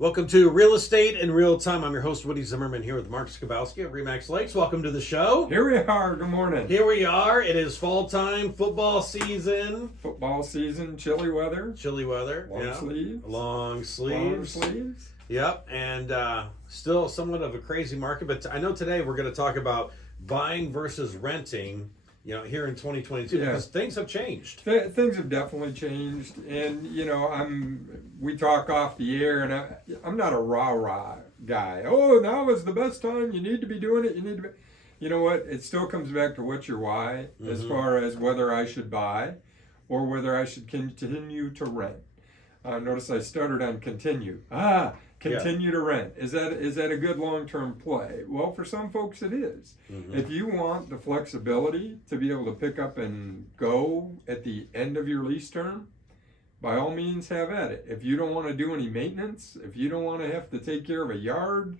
Welcome to Real Estate in Real Time. I'm your host, Woody Zimmerman, here with Mark Skabowski of Remax Lakes. Welcome to the show. Here we are. Good morning. Here we are. It is fall time, football season. Football season, chilly weather. Chilly weather. Long sleeves. Long sleeves. Long sleeves. Yep. And still somewhat of a crazy market. But I know today we're going to talk about buying versus renting, here in 2022, because things have changed. Things have definitely changed. And, we talk off the air, and I'm not a rah-rah guy. Oh, now is the best time. You need to be doing it. You know what? It still comes back to what's your why as far as whether I should buy or whether I should continue to rent. Notice I stuttered on continue. Continue to rent. Is that a good long-term play? Well, for some folks it is. If you want the flexibility to be able to pick up and go at the end of your lease term, by all means have at it. If you don't want to do any maintenance, if you don't want to have to take care of a yard,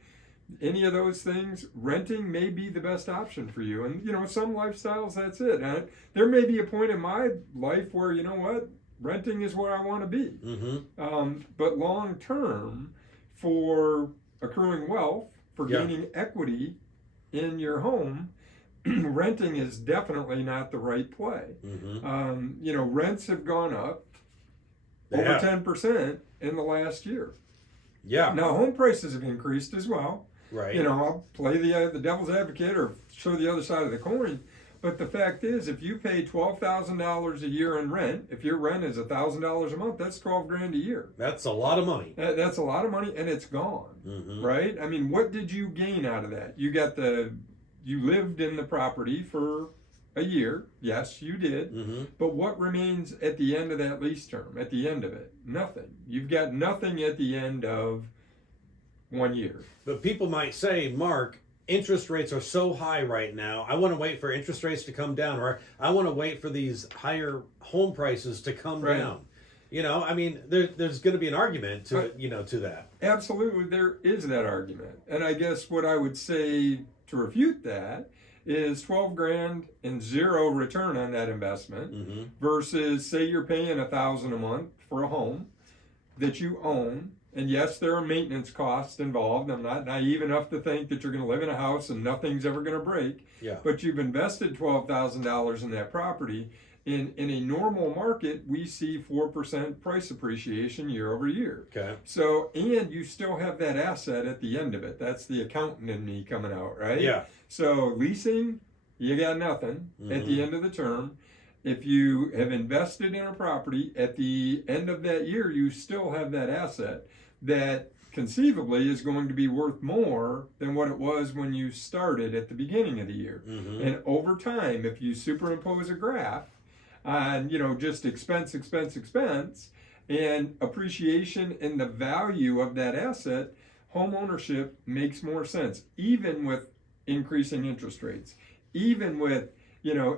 any of those things, renting may be the best option for you. And some lifestyles, that's it. And there may be a point in my life where renting is where I want to be. But long term, for accruing wealth, for gaining equity in your home, renting is definitely not the right play. Rents have gone up over 10% in the last year. Yeah. Now, home prices have increased as well. Right. I'll play the devil's advocate or show the other side of the coin. But the fact is, if you pay $12,000 a year in rent, if your rent is $1,000 a month, that's $12,000 a year. That's a lot of money. That's a lot of money, and it's gone, right? I mean, what did you gain out of that? You lived in the property for a year. Yes, you did. But what remains at the end of that lease term? At the end of it, nothing. You've got nothing at the end of 1 year. But people might say, Mark, interest rates are so high right now. I want to wait for interest rates to come down, or I want to wait for these higher home prices to come down. There's going to be an argument to to that. Absolutely, there is that argument. And I guess what I would say to refute that is $12,000 and zero return on that investment versus, say, you're paying $1,000 a month for a home that you own. And yes, there are maintenance costs involved. I'm not naive enough to think that you're going to live in a house and nothing's ever going to break. Yeah. But you've invested $12,000 in that property. In a normal market, we see 4% price appreciation year over year. Okay. So, and you still have that asset at the end of it. That's the accountant in me coming out, right? Yeah. So leasing, you got nothing at the end of the term. If you have invested in a property, at the end of that year, you still have that asset that conceivably is going to be worth more than what it was when you started at the beginning of the year. And over time, if you superimpose a graph on, just expense, and appreciation in the value of that asset, home ownership makes more sense, even with increasing interest rates, even with,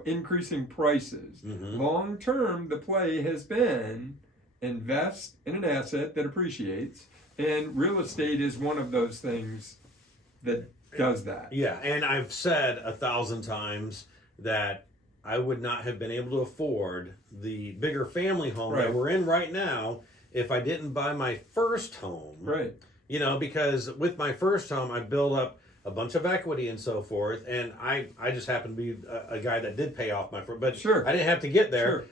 increasing prices. Long term, the play has been invest in an asset that appreciates. And real estate is one of those things that does that. Yeah, and I've said 1,000 times that I would not have been able to afford the bigger family home that we're in right now if I didn't buy my first home. Right. Because with my first home, I built up a bunch of equity and so forth, and I just happened to be a guy that did pay off my first, but I didn't have to get there.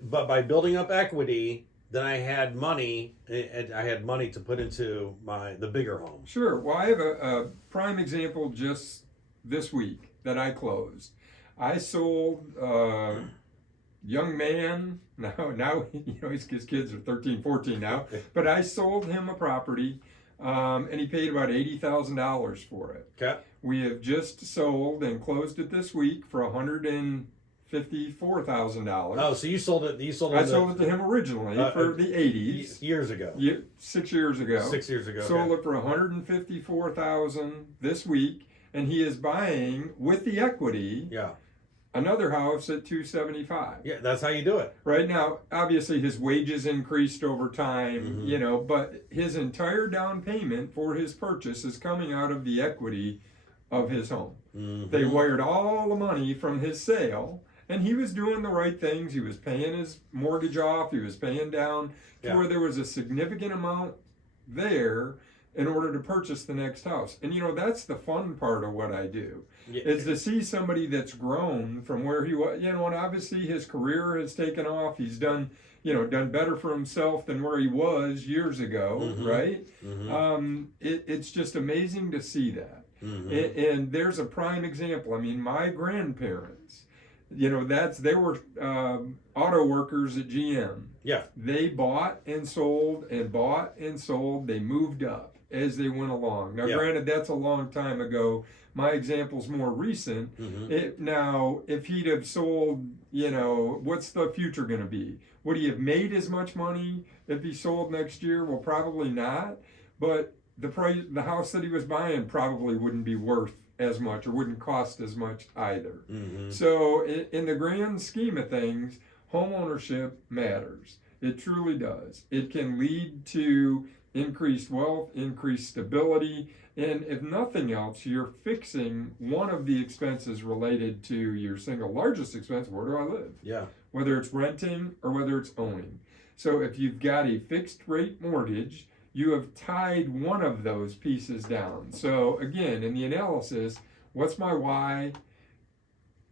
But by building up equity, then I had money, and I had money to put into the bigger home. Sure. Well, I have a prime example just this week that I closed. I sold a young man. Now his kids are 13, 14 now. But I sold him a property, and he paid about $80,000 for it. Okay. We have just sold and closed it this week for $154,000. Oh, so you sold it? I sold it to him originally for the '80s. Years ago. 6 years ago. 6 years ago. Sold it for $154,000 this week, and he is buying with the equity. Yeah. Another house at $275,000. Yeah, that's how you do it. Right now, obviously his wages increased over time, but his entire down payment for his purchase is coming out of the equity of his home. They wired all the money from his sale, and he was doing the right things. He was paying his mortgage off. He was paying down to where there was a significant amount there in order to purchase the next house. And that's the fun part of what I do, is to see somebody that's grown from where he was, and obviously his career has taken off. He's done better for himself than where he was years ago, right? It's just amazing to see that. And there's a prime example. I mean, my grandparents, they were auto workers at GM. Yeah. They bought and sold and bought and sold. They moved up as they went along. Now, granted, that's a long time ago. My example's more recent. Now, if he'd have sold, what's the future going to be? Would he have made as much money if he sold next year? Well, probably not. But the house that he was buying probably wouldn't be worth as much, or wouldn't cost as much either. So in the grand scheme of things, home ownership matters. It truly does. It can lead to increased wealth, increased stability, and if nothing else, you're fixing one of the expenses related to your single largest expense. Where do I live? Yeah. Whether it's renting or whether it's owning. So if you've got a fixed rate mortgage, you have tied one of those pieces down. So again, in the analysis, what's my why?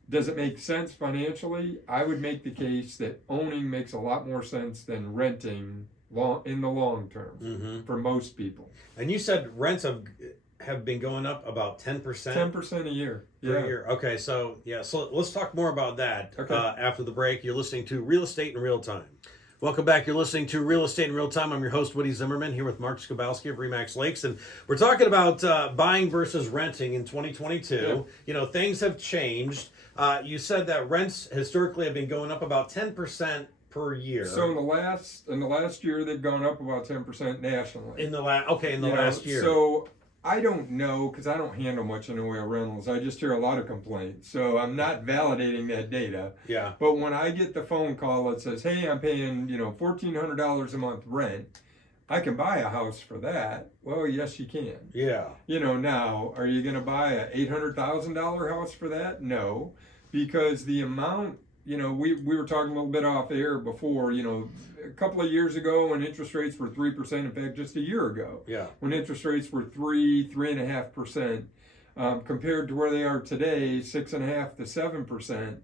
Does it make sense financially? I would make the case that owning makes a lot more sense than renting in the long term for most people. And you said rents have been going up about 10%? 10% a year. Per year. Okay, so let's talk more about that after the break. You're listening to Real Estate in Real Time. Welcome back. You're listening to Real Estate in Real Time. I'm your host, Woody Zimmerman, here with Mark Skabowski of Remax Lakes. And we're talking about buying versus renting in 2022. Things have changed. You said that rents historically have been going up about 10% per year. So in the last year, they've gone up about 10% nationally. In the last year. So I don't know, because I don't handle much in the way of rentals. I just hear a lot of complaints. So I'm not validating that data. Yeah. But when I get the phone call that says, hey, I'm paying, $1,400 a month rent, I can buy a house for that. Well, yes, you can. Yeah. Now, are you going to buy a $800,000 house for that? No, because the amount, we were talking a little bit off air before, a couple of years ago when interest rates were 3%, in fact, just a year ago, when interest rates were 3.5%, compared to where they are today, 6.5% to 7%,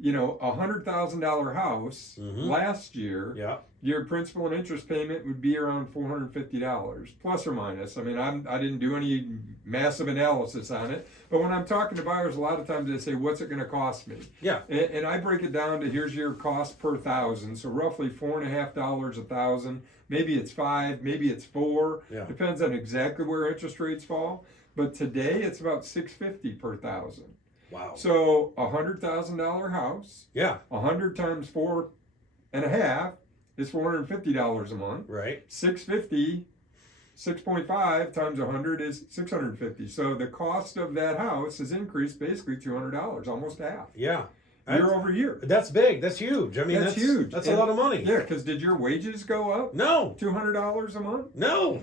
$100,000 house last year, your principal and interest payment would be around $450, plus or minus. I mean, I didn't do any massive analysis on it, but when I'm talking to buyers, a lot of times they say, what's it going to cost me? Yeah. And I break it down to here's your cost per thousand, so roughly $4.50 a thousand. Maybe it's $5, maybe it's $4. Depends on exactly where interest rates fall. But today it's about $6.50 per thousand. Wow. So $100,000 house. 100 times 4.5 is $450 a month. Right. 6.5 times 100 is $650. So the cost of that house has increased basically $200, almost half. Yeah. Year over year. That's big. That's huge. I mean, that's huge. That's a lot of money. Yeah, because did your wages go up? No. $200 a month? No.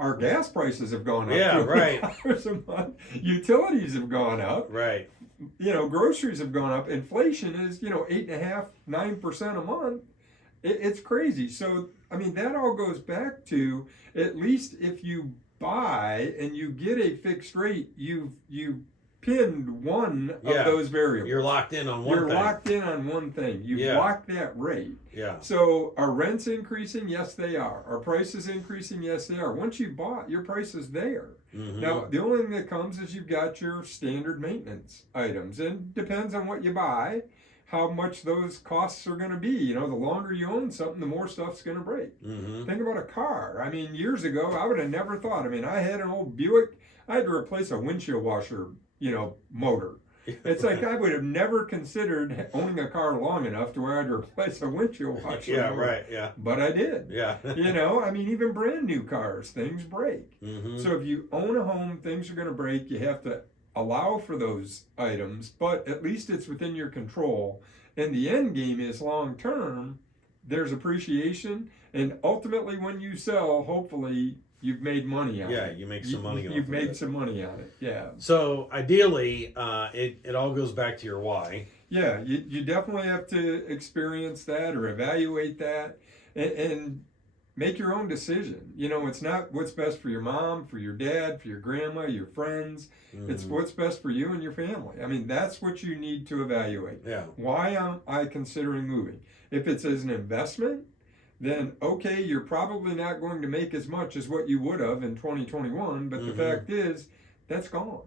Our gas prices have gone up. Yeah, right. $200 a month. Utilities have gone up. Right. Groceries have gone up. Inflation is, 8.5%, 9% a month. It's crazy. So, I mean, that all goes back to, at least if you buy and you get a fixed rate, you pinned one of those variables. You're locked in on one thing. You're locked in on one thing. You've locked that rate. Yeah. So are rents increasing? Yes, they are. Are prices increasing? Yes, they are. Once you bought, your price is there. Now, the only thing that comes is you've got your standard maintenance items. And depends on what you buy, how much those costs are going to be. The longer you own something, the more stuff's going to break. Think about a car. I mean, years ago, I would have never thought. I mean, I had an old Buick. I had to replace a windshield washer motor. It's like I would have never considered owning a car long enough to where I had to replace a windshield washer. Yeah, right, yeah. But I did. Yeah. I mean, even brand new cars, things break. So if you own a home, things are going to break. You have to allow for those items, but at least it's within your control. And the end game is long term, there's appreciation, and ultimately when you sell, hopefully you've made money on it. Yeah, you make some money on it. You've made some money on it, yeah. So ideally, it all goes back to your why. Yeah, you definitely have to experience that or evaluate that. And make your own decision. You know, it's not what's best for your mom, for your dad, for your grandma, your friends. It's what's best for you and your family. I mean, that's what you need to evaluate. Yeah. Why am I considering moving? If it's as an investment, then okay, you're probably not going to make as much as what you would have in 2021, but the fact is, that's gone.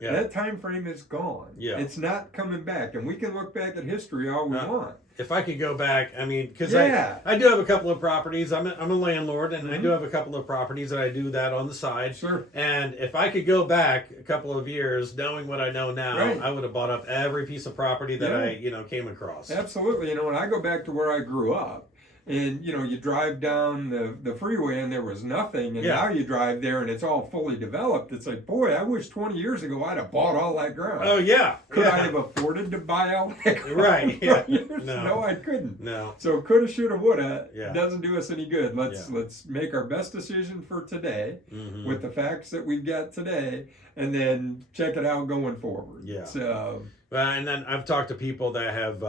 Yeah. That time frame is gone. Yeah. It's not coming back. And we can look back at history all we want. If I could go back, I mean, because I do have a couple of properties. I'm a landlord, and I do have a couple of properties that I do that on the side. Sure. And if I could go back a couple of years, knowing what I know now, I would have bought up every piece of property that I came across. Absolutely. You know, when I go back to where I grew up, and you know, you drive down the freeway and there was nothing, and now you drive there and it's all fully developed. It's like, boy, I wish 20 years ago I'd have bought all that ground. Oh yeah. Could I have afforded to buy all that ground? Right. Yeah. No, I couldn't. No. So coulda, shoulda, woulda doesn't do us any good. Let's make our best decision for today with the facts that we've got today, and then check it out going forward. Yeah. So. And then I've talked to people that have.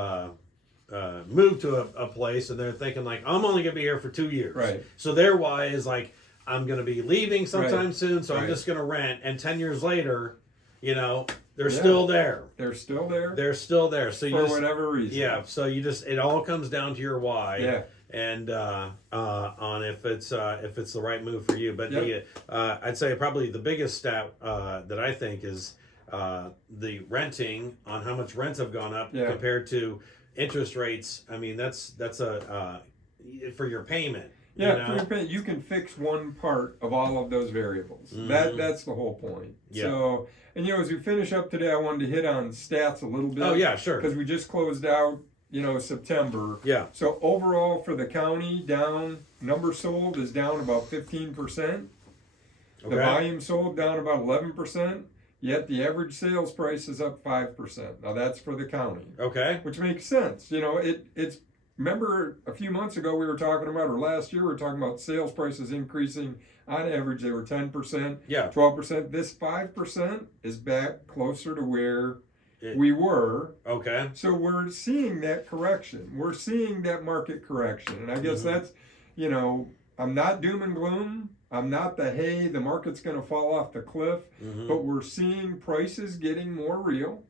Moved to a place and they're thinking like, I'm only gonna be here for 2 years. Right. So their why is like, I'm gonna be leaving sometime soon, so I'm just gonna rent. And 10 years later, you know, they're still there. They're still there. They're still there. So for whatever reason. Yeah. So it all comes down to your why. Yeah. And on if it's the right move for you. But I'd say probably the biggest stat that I think is the renting, on how much rents have gone up compared to interest rates. I mean, that's a for your payment. Yeah, you know? For your payment, you can fix one part of all of those variables. That's the whole point. Yeah. So, and you know, as we finish up today, I wanted to hit on stats a little bit. Oh yeah, sure. Because we just closed out, you know, September. Yeah. So overall for the county, number sold is down about 15%. Okay. The volume sold down about 11%. Yet the average sales price is up 5%. Now that's for the county. Okay. Which makes sense. You know, it's. Remember a few months ago we were talking about, or last year we were talking about sales prices increasing. On average, they were 10%, 12%. This 5% is back closer to where we were. Okay. So we're seeing that correction. We're seeing that market correction. And I guess that's, you know, I'm not doom and gloom. I'm not the market's going to fall off the cliff, but we're seeing prices getting more real.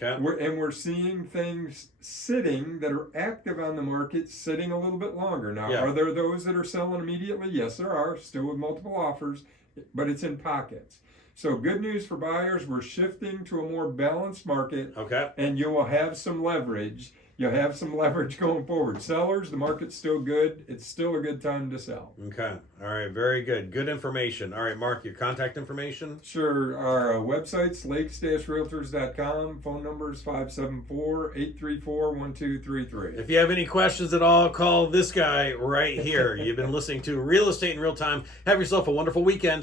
Okay. We're seeing things sitting that are active on the market, sitting a little bit longer. Now, are there those that are selling immediately? Yes, there are, still with multiple offers, but it's in pockets. So good news for buyers, we're shifting to a more balanced market, and you will have some leverage. You'll have some leverage going forward. Sellers, the market's still good. It's still a good time to sell. Okay. All right. Very good. Good information. All right, Mark, your contact information? Sure. Our website's lakes-realtors.com. Phone number is 574-834-1233. If you have any questions at all, call this guy right here. You've been listening to Real Estate in Real Time. Have yourself a wonderful weekend.